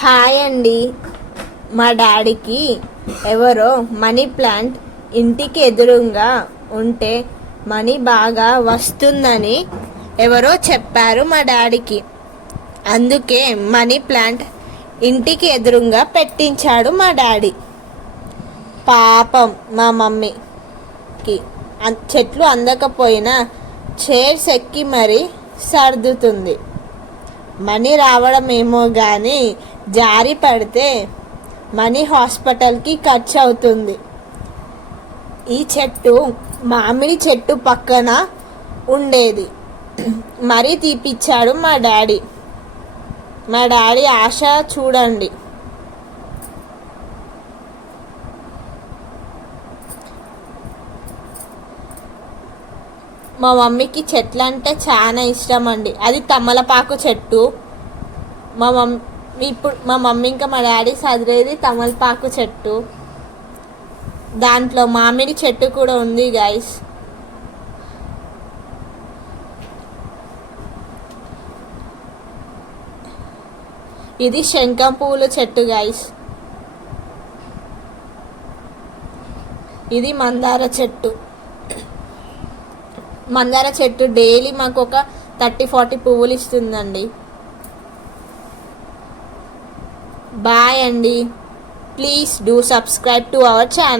Hi అండి. మా డాడీకి ఎవరో మనీ ప్లాంట్ ఇంటికి ఎదురుగా ఉంటే మనీ బాగా వస్తుందని ఎవరో చెప్పారు మా డాడీకి. అందుకే మనీ ప్లాంట్ ఇంటికి ఎదురుగా పెట్టించాడు మా డాడీ. పాపం మా మమ్మీకి చెట్లు అందకపోయినా చైర్స్ ఎక్కి మరీ సర్దుతుంది. మనీ రావడం ఏమో కానీ జారి పడితే మనీ హాస్పిటల్కి ఖర్చు అవుతుంది ఈ చెట్టు మామిడి చెట్టు పక్కన ఉండేది. మరీ తీపిచ్చాడు మా డాడీ. మా డాడీ ఆశ చూడండి. మా మమ్మీకి చెట్లు అంటే చాలా ఇష్టం అండి అది తమలపాకు చెట్టు. మా మమ్మీ ఇప్పుడు మా మమ్మీ ఇంకా మా డాడీ చదివేది తమలపాకు చెట్టు. దాంట్లో మామిడి చెట్టు కూడా ఉంది గైస్ ఇది శంఖం పువ్వుల చెట్టు గైస్ ఇది మందార చెట్టు. మందార చెట్టు డైలీ మాకు ఒక థర్టీ ఫార్టీ పువ్వులు ఇస్తుందండి. బాయ్ అండి. Please do subscribe to our channel